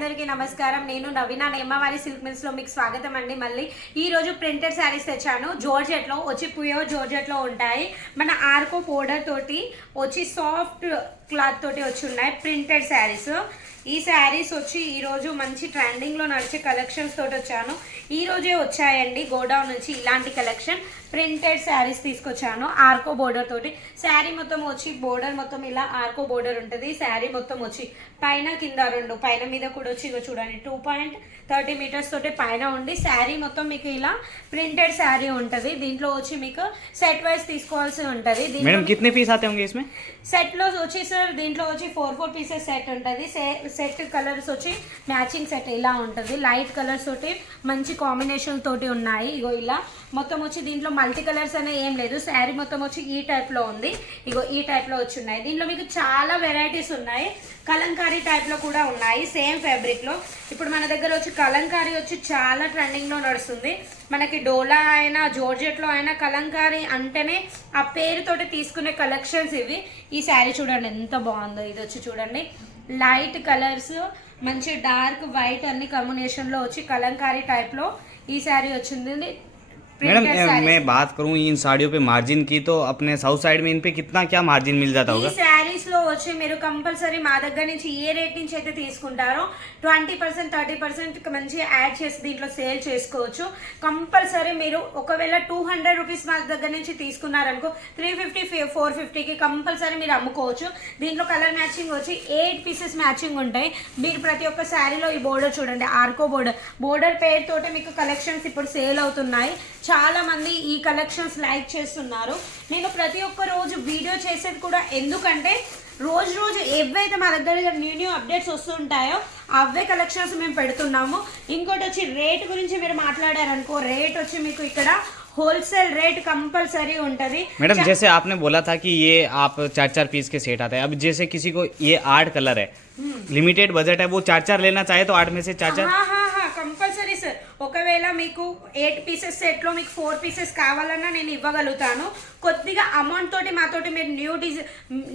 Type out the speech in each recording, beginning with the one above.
అందరికీ నమస్కారం. నేను నవీన నేమవారి సిల్క్ మిల్స్ లో మీకు స్వాగతం అండి. మళ్ళీ ఈ రోజు ప్రింటెడ్ శారీస్ తెచ్చాను. జార్జెట్ లో వచ్చి ప్యూర్ జార్జెట్ లో ఉంటాయి. మన ఆర్కో పౌడర్ తోటి వచ్చి సాఫ్ట్ క్లాత్ తోటి వచ్చి ఉన్నాయి ప్రింటెడ్ శారీస్. ఈ శారీస్ వచ్చి ఈరోజు మంచి ట్రెండింగ్లో నడిచే కలెక్షన్స్ తోటి వచ్చాను. ఈ రోజే వచ్చాయండి గోడౌన్ నుంచి ఇలాంటి కలెక్షన్ ప్రింటెడ్ శారీస్ తీసుకొచ్చాను ఆర్కో బోర్డర్ తోటి. శారీ మొత్తం వచ్చి బోర్డర్ మొత్తం ఇలా ఆర్కో బోర్డర్ ఉంటుంది. శారీ మొత్తం వచ్చి పైన కింద రెండు, పైన మీద కూడా వచ్చి ఇగో చూడండి 2.30 మీటర్స్ తోటి పైన ఉండి శారీ మొత్తం మీకు ఇలా ప్రింటెడ్ శారీ ఉంటుంది. దీంట్లో వచ్చి మీకు సెట్ వైజ్ తీసుకోవాల్సి ఉంటుంది. సెట్ లో వచ్చి సార్ దీంట్లో వచ్చి 4 పీసెస్ సెట్ ఉంటుంది. సెట్ కలర్స్ వచ్చి మ్యాచింగ్ సెట్ ఇలా ఉంటుంది. లైట్ కలర్స్ తోటి మంచి కాంబినేషన్ తోటి ఉన్నాయి. ఇగో ఇలా మొత్తం వచ్చి దీంట్లో మల్టీ కలర్స్ అనే ఏం లేదు. శారీ మొత్తం వచ్చి ఈ టైప్ లో ఉంది. ఇగో ఈ టైప్ లో వచ్చి ఉన్నాయి. దీంట్లో మీకు చాలా వెరైటీస్ ఉన్నాయి. కలంకారీ టైప్ లో కూడా ఉన్నాయి సేమ్ ఫ్యాబ్రిక్ లో. ఇప్పుడు మన దగ్గర వచ్చి కలంకారీ వచ్చి చాలా ట్రెండింగ్ లో నడుస్తుంది. మనకి డోలా అయినా జార్జెట్ లో అయినా కలంకారీ అంటేనే ఆ పేరుతోటి తీసుకునే కలెక్షన్స్ ఇవి. ఈ శారీ చూడండి ఎంత బాగుందో. ఇది వచ్చి చూడండి లైట్ కలర్స్ మంచి డార్క్ వైట్ అన్ని కాంబినేషన్ లో వచ్చి కలంకారీ టైప్ లో ఈ శారీ వచ్చింది. मैडम मैं बात करूं इन साड़ियों पे मार्जिन की, तो अपने साउथ साइड में इन पे कितना क्या मार्जिन मिल जाता होगा? ఈ శారీస్ లో వచ్చి మీరు కంపల్సరీ మా దగ్గర నుంచి ఏ రేట్ నుంచి అయితే తీసుకుంటారో 20% 30% మంచి యాడ్ చేసి దీంట్లో సేల్ చేసుకోవచ్చు. కంపల్సరీ మీరు ఒకవేళ 200 రూపీస్ మా దగ్గర నుంచి తీసుకున్నారనుకో 350 450కి కంపల్సరీ మీరు అమ్ముకోవచ్చు. దీంట్లో కలర్ మ్యాచింగ్ వచ్చి 8 పీసెస్ మ్యాచింగ్ ఉంటాయి. మీరు ప్రతి ఒక్క శారీలో ఈ బోర్డర్ చూడండి ఆర్కో బోర్డర్ పేరు తోటి మీకు కలెక్షన్స్ ఇప్పుడు సేల్ అవుతున్నాయి. చాలా మంది ఈ కలెక్షన్స్ లైక్ చేస్తున్నారు. నేను ప్రతి ఒక్క రోజు వీడియో చేసేది కూడా ఎందుకంటే రోజు ఏవైతే మా దగ్గర న్యూ అప్డేట్స్ వస్తుంటాయో అవే కలెక్షన్స్ మేము పెడుతున్నాము. ఇంకోటి వచ్చి రేట్ గురించి మీరు మాట్లాడారనుకో రేట్ వచ్చి మీకు ఇక్కడ होलसेल रेट कंपलसरी उंटदी. मैडम जैसे आपने बोला था कि ये आप 4 पीस के सेट आते हैं. अब जैसे किसी को ये 8 कलर है, लिमिटेड बजट है, वो 4 लेना चाहे तो 8 में से 4 हाँ कंपलसरी सर. ఒకవేళ మీకు 8 పీసెస్ సెట్ లో మీకు 4 పీసెస్ కావాలన్నా నేను ఇవ్వగలుగుతాను. కొద్దిగా అమౌంట్ తోటి మాతోటి మీరు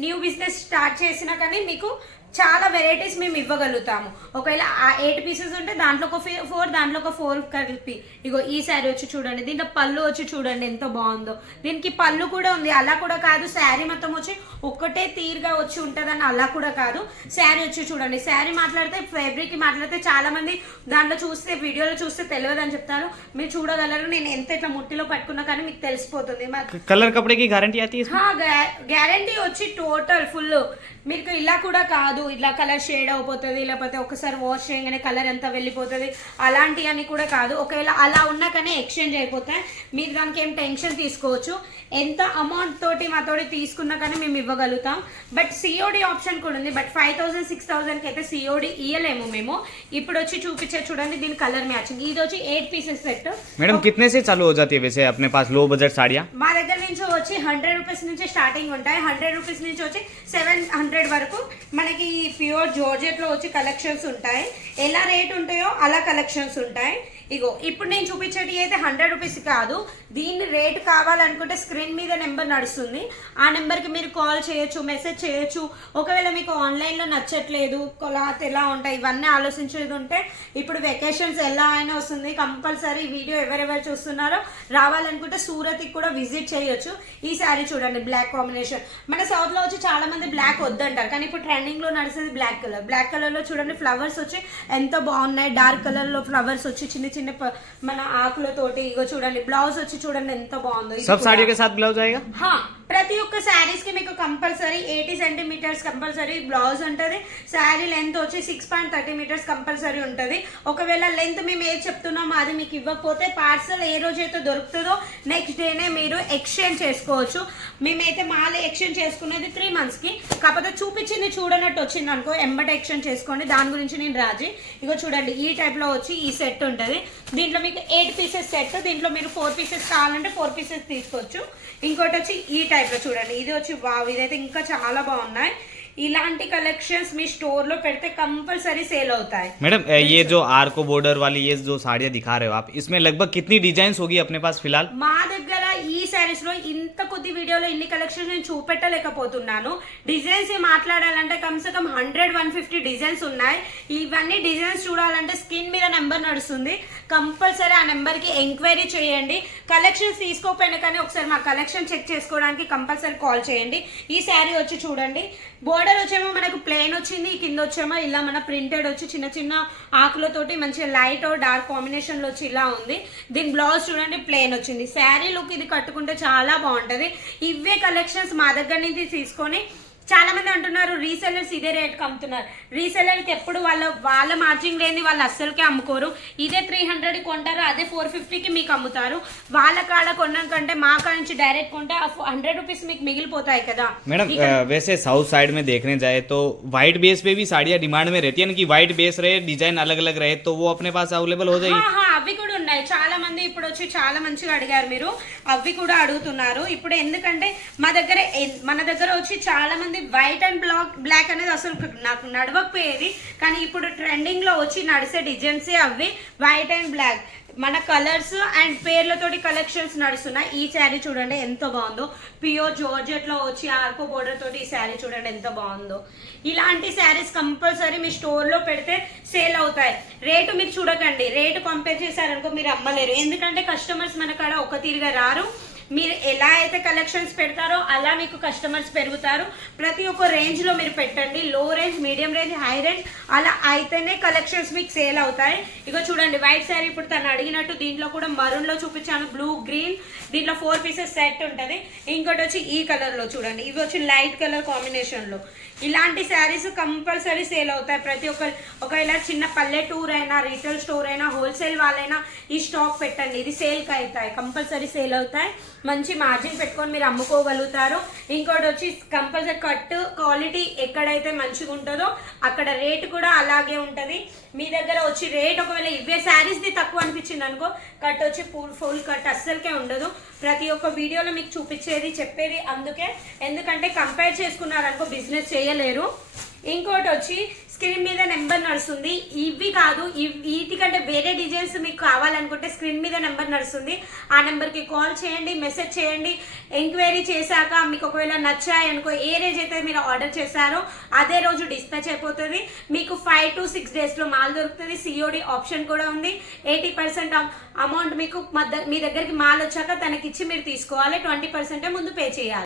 న్యూ బిజినెస్ స్టార్ట్ చేసినా కానీ మీకు చాలా వెరైటీస్ మేము ఇవ్వగలుగుతాము. ఒకవేళ ఆ 8 పీసెస్ ఉంటే దాంట్లో ఒక 4 దాంట్లో ఒక 4 కలిపి. ఇగో ఈ శారీ వచ్చి చూడండి. దీంట్లో పళ్ళు వచ్చి చూడండి ఎంత బాగుందో. దీనికి పళ్ళు కూడా ఉంది. అలా కూడా కాదు శారీ మొత్తం వచ్చి ఒక్కటే తీరుగా వచ్చి ఉంటుందని అలా కూడా కాదు. శారీ వచ్చి చూడండి. శారీ మాట్లాడితే ఫ్యాబ్రిక్ మాట్లాడితే చాలా మంది దాంట్లో చూస్తే వీడియోలో చూస్తే తెలియదు అని చెప్తారు. మీరు చూడగలరు. నేను ఎంత ఇట్లా ముట్టిలో పట్టుకున్నా కానీ మీకు తెలిసిపోతుంది. కలర్ కపడేకి గ్యారంటీ ఆती है? గ్యారంటీ వచ్చి టోటల్ ఫుల్. మీకు ఇలా కూడా కాదు ఇలా కలర్ షేడ్ అయిపోతుంది, లేకపోతే ఒకసారి వాష్ చేయగానే కలర్ ఎంత వెళ్ళిపోతుంది అలాంటి అని కూడా కాదు. ఒకవేళ అలా ఉన్నా కానీ ఎక్స్చేంజ్ అయిపోతాయి. మీరు దానికి ఏం టెన్షన్ తీసుకోవచ్చు. ఎంత అమౌంట్ తోటి మాతోటి తీసుకున్నా కానీ మేము ఇవ్వగలుగుతాం. బట్ సిఓడి ఆప్షన్ కూడా ఉంది. బట్ 5000 6000కి అయితే సిఓడి ఇవ్వలేము మేము. ఇప్పుడు వచ్చి చూపించే చూడండి దీని కలర్ మ్యాచింగ్. ఇది వచ్చి 8 పీసెస్ సెట్. మేడం कितने से चालू हो जाती है वैसे अपने पास लो बजट साड़ियाँ? మా దగ్గర నుంచి వచ్చి 100 రూపీస్ నుంచి స్టార్టింగ్ ఉంటాయి. 100 రూపీస్ నుంచి వచ్చి 700 వరకు మనకి ప్యూర్ జార్జెట్ లో వచ్చి కలెక్షన్స్ ఉంటాయి. ఎలా రేట్ ఉంటాయో అలా కలెక్షన్స్ ఉంటాయి. ఇగో ఇప్పుడు నేను చూపించేటి అయితే 100 రూపీస్ కాదు. దీన్ని రేట్ కావాలనుకుంటే స్క్రీన్ మీద నెంబర్ నడుస్తుంది. ఆ నెంబర్కి మీరు కాల్ చేయొచ్చు, మెసేజ్ చేయొచ్చు. ఒకవేళ మీకు ఆన్లైన్లో నచ్చట్లేదు క్లాత్ ఎలా ఉంటాయి ఇవన్నీ ఆలోచించేది ఉంటే ఇప్పుడు వెకేషన్స్ ఎలా అయినా వస్తుంది. కంపల్సరీ వీడియో ఎవరెవరు చూస్తున్నారో రావాలనుకుంటే సూరత్కి కూడా విజిట్ చేయొచ్చు. ఈ శారీ చూడండి బ్లాక్ కాంబినేషన్. మన సౌత్లో వచ్చి చాలా మంది బ్లాక్ వద్దంటారు కానీ ఇప్పుడు ట్రెండింగ్లో నడిచేది బ్లాక్ కలర్. బ్లాక్ కలర్లో చూడండి ఫ్లవర్స్ వచ్చి ఎంత బాగున్నాయి. డార్క్ కలర్లో ఫ్లవర్స్ వచ్చి చిన్న చిన్న మన ఆకులతోటి. ఇగో చూడండి బ్లౌజ్ వచ్చి చూడండి ఎంత బాగుందో. सब साड़ियों के साथ ब्लाउज आएगा? हाँ ప్రతి ఒక్క శారీస్ కి మీకు కంపల్సరీ 80 సెంటీమీటర్స్ కంపల్సరీ బ్లౌజ్ ఉంటుంది. శారీ లెంత్ వచ్చి 6.30 మీటర్స్ కంపల్సరీ ఉంటుంది. ఒకవేళ లెంత్ మేము ఏది చెప్తున్నామో అది మీకు ఇవ్వకపోతే పార్సల్ ఏ రోజైతే దొరుకుతుందో నెక్స్ట్ డేనే మీరు ఎక్స్చేంజ్ చేసుకోవచ్చు. మేమైతే మాలే ఎక్స్చేంజ్ చేసుకునేది 3 మంత్స్కి. కాకపోతే చూపించింది చూడనట్టు వచ్చింది అనుకో ఎంబట ఎక్స్చేంజ్ చేసుకోండి. దాని గురించి నేను రాజీ. ఇగో చూడండి ఈ టైప్లో వచ్చి ఈ సెట్ ఉంటుంది. దీంట్లో మీకు 8 పీసెస్ సెట్. దీంట్లో మీరు 4 పీసెస్ కావాలంటే 4 పీసెస్ తీసుకోవచ్చు. ఇంకోటి వచ్చి ఈ టైప్లో చూడండి. ఇది వచ్చి వావ్ ఇదైతే ఇంకా చాలా బాగున్నాయి. ఇలాంటి కలెక్షన్స్ మీ స్టోర్ లో పెడితే కంపల్సరీ సేల్ అవుతాయి. मैडम ये जो आर्को बॉर्डर वाली ये जो साड़ियाँ दिखा रहे हो आप, इसमें लगभग कितनी डिजाइन होगी अपने पास फिलहाल? మా దగ్గర ఈ శారీస్ లో ఇంత కొద్ది వీడియోలో ఇన్ని కలెక్షన్స్ నేను చూపెట్టలేకపోతున్నాను. డిజైన్స్ మాట్లాడాలంటే కమ్సే కమ్ 100-150 డిజైన్స్ ఉన్నాయి. ఇవన్నీ డిజైన్స్ చూడాలంటే స్క్రీన్ మీద నెంబర్ నడుస్తుంది, కంపల్సరీ ఆ నెంబర్ కి ఎంక్వైరీ చేయండి. కలెక్షన్స్ తీసుకోకపోయినా కానీ ఒకసారి మా కలెక్షన్ చెక్ చేసుకోవడానికి కంపల్సరీ కాల్ చేయండి. ఈ శారీ వచ్చి చూడండి, బోర్డర్ వచ్చేమో మనకు ప్లెయిన్ వచ్చింది, కింద వచ్చేమో ఇలా మన ప్రింటెడ్ వచ్చి చిన్న చిన్న ఆకులతోటి మంచిగా లైట్ డార్క్ కాంబినేషన్ లో వచ్చి ఇలా ఉంది. దీని బ్లౌజ్ చూడండి ప్లెయిన్ వచ్చింది. శారీ లుక్ ఇది కట్టుకుంటే చాలా బాగుంటది. ఇవే కలెక్షన్స్ మా దగ్గర నుంచి తీసుకొని చాలా మంది అంటున్నారు రీసెల్లర్స్ ఇదే రేట్కి అమ్ముతున్నారు. రీసెల్లర్కి ఎప్పుడు వాళ్ళ మార్జిన్ లేని వాళ్ళు అస్సలకే అమ్ముకోరు. ఇదే 300 కొంటారు, అదే 450కి మీకు అమ్ముతారు. వాళ్ళ కాడ కొన్నాం కంటే మా కాడ నుంచి డైరెక్ట్ కొంటే 100 రూపీస్ మీకు మిగిలిపోతాయి కదా. मैडम वैसे साउथ साइड में देखने जाए तो व्हाइट बेस पे भी साड़ियाँ डिमांड में रहती है ना, कि व्हाइट बेस रहे डिजाइन अलग अलग रहे तो वो अपने पास अवेलेबल हो जाएगी? అవి కూడా ఉన్నాయి. చాలా మంది ఇప్పుడు వచ్చి చాలా మంచిగా అడిగారు, మీరు అవి కూడా అడుగుతున్నారు. ఇప్పుడు ఎందుకంటే మన దగ్గర వచ్చి చాలా మంది వైట్ అండ్ బ్లాక్ అనేది అసలు నాకు నడవకపోయేది, కానీ ఇప్పుడు ట్రెండింగ్ లో వచ్చి నడిసే డిజైన్స్ అవి వైట్ అండ్ బ్లాక్. మన కలర్స్ అండ్ పేర్లతోటి కలెక్షన్స్ నడుస్తున్నాయి. ఈ శారీ చూడండి ఎంత బాగుందో, ప్యూర్ జార్జెట్ లో వచ్చి ఆర్కో బోర్డర్ తోటి ఈ శారీ చూడండి ఎంత బాగుందో. ఇలాంటి శారీస్ కంపల్సరీ మీ స్టోర్ లో పెడితే సేల్ అవుతాయి. రేటు మీరు చూడకండి, రేటు కంపేర్ చేశారనుకో మీరు అమ్మలేరు. ఎందుకంటే కస్టమర్స్ మన కాడ ఒక తీరుగా రారు. మీరు ఎలా అయితే కలెక్షన్స్ పెడతారో అలా మీకు కస్టమర్స్ పెరుగుతారు. ప్రతి ఒక్క రేంజ్ లో మీరు పెట్టండి, లో range, medium range, high range, అలా అయితేనే కలెక్షన్స్ మీకు సేల్ అవుతాయి. ఇగో చూడండి వైట్ శారీ ఇప్పుడు తను అడిగినట్టు దీంట్లో కూడా మరూన్ లో చూపించాను, బ్లూ గ్రీన్, దీంట్లో 4 పీసెస్ సెట్ ఉంటుంది. ఇంకోటి వచ్చి ఈ కలర్ లో చూడండి, ఇవి వచ్చి లైట్ కలర్ కాంబినేషన్ లో. ఇలాంటి శారీస్ కంపల్సరీ సేల్ అవుతాయి. ప్రతి ఒక్కరు ఒకవేళ చిన్న పల్లెటూర్ అయినా, రీటైల్ స్టోర్ అయినా, హోల్సేల్ వాళ్ళైనా ఈ స్టాక్ పెట్టండి, ఇది సేల్కి అవుతాయి, కంపల్సరీ సేల్ అవుతాయి. మంచి మార్జిన్ పెట్టుకొని మీరు అమ్ముకోగలుగుతారు. ఇంకోటి వచ్చి కంపల్సరీ కట్ క్వాలిటీ ఎక్కడైతే మంచిగా ఉంటుందో అక్కడ రేట్ కూడా అలాగే ఉంటుంది. మీ దగ్గర వచ్చి రేట్ ఒకవేళ ఇవే శారీస్ది తక్కువ అనిపించింది అనుకో, కట్ వచ్చి ఫుల్ కట్ అస్సలకే ఉండదు. ప్రతి ఒక్క వీడియోలో మీకు చూపించేది చెప్పేది అందుకే, ఎందుకంటే కంపేర్ చేసుకున్నారనుకో బిజినెస్ చేయలేరు. ఇంకోటి వచ్చి స్క్రీన్ మీద నెంబర్ నడుస్తుంది. ఇవి కాదు, వీటికంటే వేరే డిజైన్స్ మీకు కావాలనుకుంటే స్క్రీన్ మీద నెంబర్ నడుస్తుంది. ఆ నెంబర్కి కాల్ చేయండి, మెసేజ్ చేయండి. ఎంక్వైరీ చేశాక మీకు ఒకవేళ నచ్చాయి అనుకో, ఏ రేంజ్ అయితే మీరు ఆర్డర్ చేశారో అదే రోజు డిస్పాచ్ అయిపోతుంది. మీకు 5 to 6 డేస్లో మాల్ దొరుకుతుంది. COD ఆప్షన్ కూడా ఉంది. 80% అమౌంట్ మీకు మీ దగ్గరికి మాల్ వచ్చాక తనకిచ్చి మీరు తీసుకోవాలి. 20% ముందు పే చేయాలి.